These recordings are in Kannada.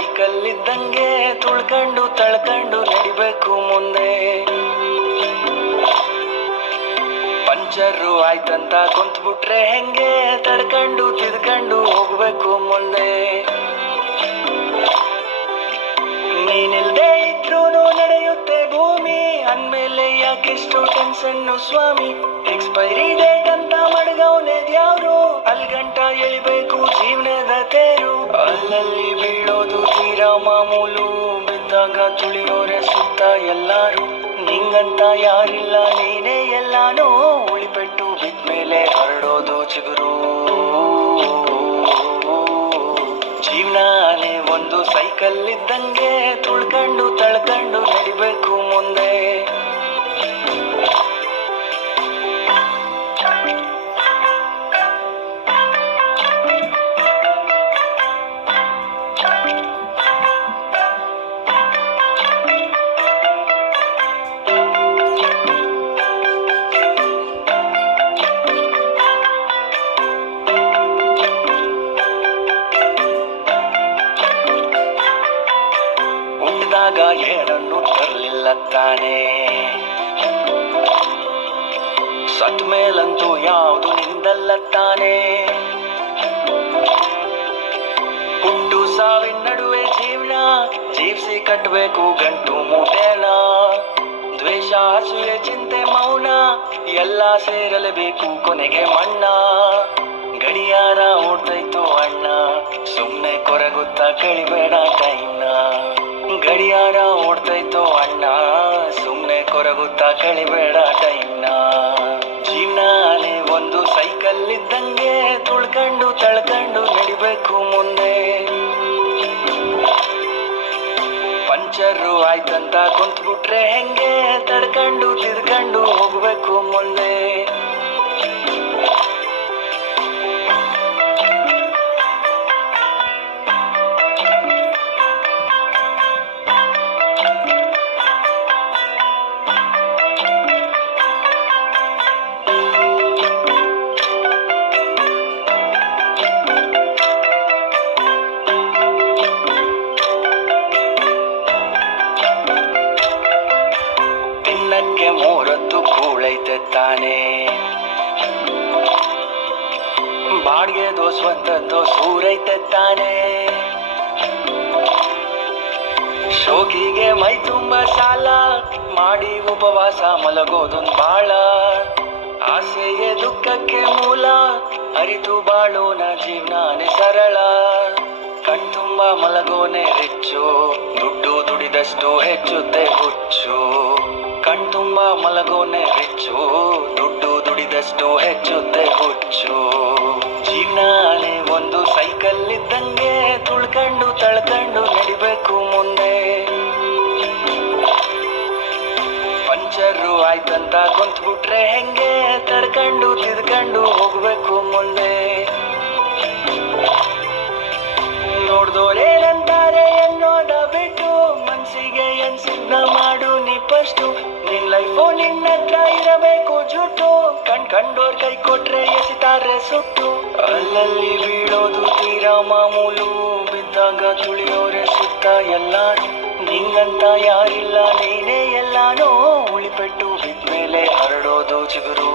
ಸೈಕಲ್ ಇದ್ದಂಗೆ ತುಳ್ಕೊಂಡು ತಳ್ಕೊಂಡು ನಡಿಬೇಕು ಮುಂದೆ. ಪಂಚರು ಆಯ್ತಂತ ಕುಂತ್ಬಿಟ್ರೆ ಹೆಂಗೆ ತಡ್ಕೊಂಡು ತಿದ್ಕೊಂಡು ಹೋಗ್ಬೇಕು ಮುಂದೆ. ನೀನಿಲ್ದೇ ಇದ್ರೂನು ನಡೆಯುತ್ತೆ ಭೂಮಿ, ಅಂದ್ಮೇಲೆ ಯಾಕೆಷ್ಟು ಟೆನ್ಷನ್ನು ಸ್ವಾಮಿ. ಎಕ್ಸ್ಪೈರಿ ಡೇಟ್ ಅಂತ ಮಡ್ಗವ್ನೆ ದ್ಯಾವ್ರು, ಅಲ್ಗಂಟ ಎಳಿಬೇಕು ಜೀವನದ ತೇರು. ಅಲ್ಲಲ್ಲಿ ಬೀಳೋದು ತೀರಾ ಮಾಮೂಲು, ಬಿದ್ದಾಗ ತುಳಿಯೋರೆ ಸುತ್ತ ಎಲ್ಲಾರು. ನಿಂಗಂತ ಯಾರಿಲ್ಲ ನೀನೇ ಎಲ್ಲಾನು, ಉಳಿಪೆಟ್ಟು ಬಿದ್ಮೇಲೆ ಹರಡೋದು ಚಿಗುರು. ಜೀವನಾನೇ ಒಂದು ಸೈಕಲ್ ಇದ್ದಂಗೆ ತುಳ್ಕೊಂಡು ತಳ್ಕೊಂಡು ನಡಿಬೇಕು ಮುಂದೆ. ಉಂಟಾಗ ಏನನ್ನು ತರಲಿಲ್ಲ ತಾನೆ, ಸತ್ ಮೇಲಂತೂ ಯಾವುದು ನಿಂದಲ್ಲ ತಾನೆ. ಹುಟ್ಟು ಸಾವಿನ ನಡುವೆ ಜೀವನ ಜೀವಿಸಿ ಕಟ್ಟಬೇಕು ಗಂಟು ಮೂಟೆನ. ದ್ವೇಷ ಅಸೂಯೆ ಚಿಂತೆ ಮೌನ ಎಲ್ಲ ಸೇರಲೇಬೇಕು ಕೊನೆಗೆ ಮಣ್ಣ. ಗಡಿಯಾರ ಓಡ್ತೈತೋ ಅಣ್ಣ, ಸುಮ್ನೆ ಕೊರಗುತ್ತಾ ಕಳಿಬೇಡ ಟೈಮ್ನ. ಗಡಿಯಾರ ಓಡ್ತೈತೋ ಅಣ್ಣ, ಸುಮ್ನೆ ಕೊರಗುತ್ತಾ ಕಳಿಬೇಡ ಟೈಮ್ನ. ಜೀವನಾನೇ ಒಂದು ಸೈಕಲ್ ಇದ್ದಂಗೆ ತುಳ್ಕೊಂಡು ತಳ್ಕೊಂಡು ನಡಿಬೇಕು ಮುಂದೆ. ಪಂಚರು ಆಯ್ತಂತ ಕುಂತ್ಬಿಟ್ರೆ ಹೆಂಗೆ ತಡ್ಕೊಂಡು ತಿದ್ಕೊಂಡು ಹೋಗ್ಬೇಕು ಮುಂದೆ. ತಿನ್ನಕ್ಕೆ ಮೂರತ್ತು ಕೂಳೈತೆ ತಾನೆ, ಬಾಡ್ಗೆದೋ ಸ್ವಂತದ್ದೋ ಸೂರೈತೆ ತಾನೆ. ಶೋಕಿಗೆ ಮೈ ತುಂಬ ಸಾಲ ಮಾಡಿ ಉಪವಾಸ ಮಲಗೋದೊಂದು ಬಾಳ. ಆಸೆಯೇ ದುಃಖಕ್ಕೆ ಮೂಲ, ಅರಿತು ಬಾಳೋನ ಜೀವನಾನೇ ಸರಳ. ಕಣ್ತುಂಬ ಮಲಗೋನೆ ರಿಚ್ಚು, ದುಡ್ಡು ದುಡಿದಷ್ಟು ಹೆಚ್ಚುತ್ತೆ ಹುಚ್ಚು. ಕಣ್ತುಂಬ ಮಲಗೋನೆ ರಿಚ್ಚು, ದುಡ್ಡು ದುಡಿದಷ್ಟು ಹೆಚ್ಚುತ್ತೆ ಹುಚ್ಚು. ಜೀವನಾನೇ ಒಂದು ಸೈಕಲ್ ಇದ್ದಂಗೆ ತುಳ್ಕೊಂಡು ತಳ್ಕೊಂಡು ನಡಿಬೇಕು ಮುಂದೆ. ಪಂಚರು ಆಯ್ತಂತ ಕುಂತ್ಬಿಟ್ರೆ ಹೆಂಗೆ ತಡ್ಕೊಂಡು ತಿದ್ಕೊಂಡು ಹೋಗ್ಬೇಕು ಮುಂದೆ. ನೋಡ್ದೋರೇನಂತಾರೆ ಎನ್ನೋದ ಬಿಟ್ಟು, ಮನ್ಸಿಗೆ ಎನ್ಸಿದ್ನ ಮಾಡು ನೀ ಫಸ್ಟು. ನಿನ್ ಲೈಫು ನಿನ್ನ ಹತ್ರ ಇರಬೇಕು ಜುಟ್ಟು, ಕಂಡೋರ್ ಕೈ ಕೊಟ್ರೆ ಎಸಿತಾರೆ ಸುಟ್ಟು. ಅಲ್ಲಲ್ಲಿ ಬೀಳೋದು ತೀರಾ ಮಾಮೂಲು, ಬಿದ್ದಾಗ ತುಳಿಯೋರೆ ಸುತ್ತ ಎಲ್ಲಾರು. ನಿಂಗಂತ ಯಾರಿಲ್ಲ ನೀನೇ ಎಲ್ಲಾನು, ಉಳಿಪೆಟ್ಟು ಬಿದ್ಮೇಲೆ ಹರಡೋದು ಚಿಗುರು.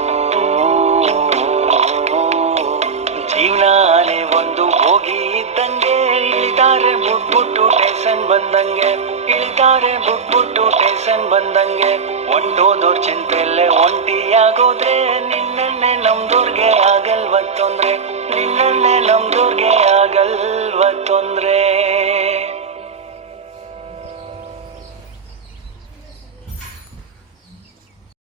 ಜೀವನಾನೇ ಒಂದು ಹೋಗಿ ಇದ್ದಂಗೆ, ಇಳಿತಾರೆ ಬುಟ್ಬುಟ್ಟು ಟೇಷನ್ ಬಂದಂಗೆ. ಇಳಿತಾರೆ ಬುಟ್ಬುಟ್ಟು ಟೇಷನ್ ಬಂದಂಗೆ. ಒಂಟೋದೋರ್ ಚಿಂತೆಲ್ಲೇ ಒಂಟಿಯಾಗೋದ್ರೆ, ನಿನ್ನನ್ನೇ ನಮ್ದೋರ್ಗೆ ಆಗಲ್ವ ತೊಂದ್ರೆ. ನಿನ್ನನ್ನೇ ನಮ್ದೋರ್ಗೆ ಆಗಲ್ವ ತೊಂದ್ರೆ.